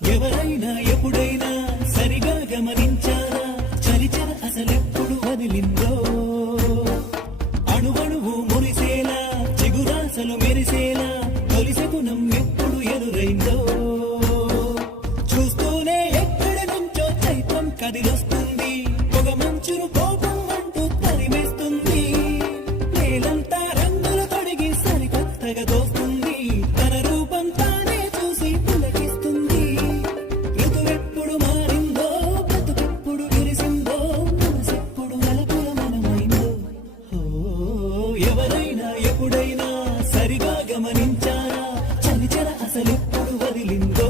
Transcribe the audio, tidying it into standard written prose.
ఎవరైనా ఎప్పుడైనా సరిగా గమనించారా చలిచర అసలెప్పుడు వదిలిందో అణువణువు మురిసేలా చిగురాసలు మెరిసేలా తొలిసెగుణం ఎప్పుడు ఎదురైందో చూస్తూనే ఎక్కడి నుంచో చైత్రం కదిలొస్తుంది పొగ మంచును కోపం అంటూ తరిమేస్తుంది నేలంతా రంగులు తొడిగి సరికొత్తగా దోస్తుంది తన రూపం తానే చూసి పులకిస్తుంది ఋతువెప్పుడు మారిందో బ్రతుకెప్పుడు విరిసిందో మనసెప్పుడు నలుపుల మనమైందో ఎవరైనా ఎప్పుడైనా సరిగా గమనించారా చలిచర అసలెప్పుడు వదిలిందో